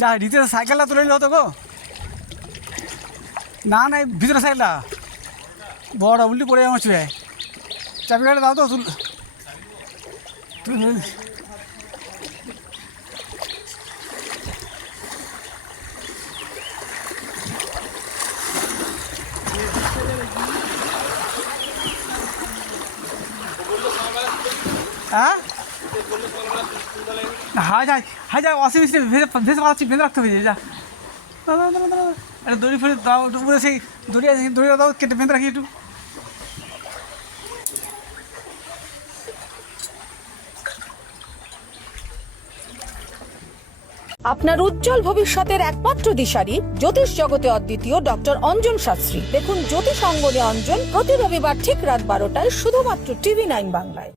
যা রীতিতে সাইকেলটা তুলে নিলে হতো গো। না না ভিতরে সাইকেলটা বড় উল্টি পড়ে আমার চুয়ে চাবি কাটা দাও তো, তুল- হ্যাঁ? হ্যাঁ যাই হ্যাঁ যাই অসুবিধা ভেজে ভেজে পাচ্ছি বেঁধে রাখতে হবে যা। আরে দড়ি ফড়ি দাও, একটু উপরে সেই দড়ি আছে দড়িটা দাও, কেটে বেঁধে রাখি একটু। আপনার উজ্জ্বল ভবিষ্যতের একমাত্র দিশারি জ্যোতিষ জগতে অদ্বিতীয় ডক্টর অঞ্জন শাস্ত্রী। দেখুন জ্যোতিষ অঙ্গনে অঞ্জন প্রতি রবিবার ঠিক রাত বারোটায় শুধুমাত্র টিভি নাইন বাংলায়।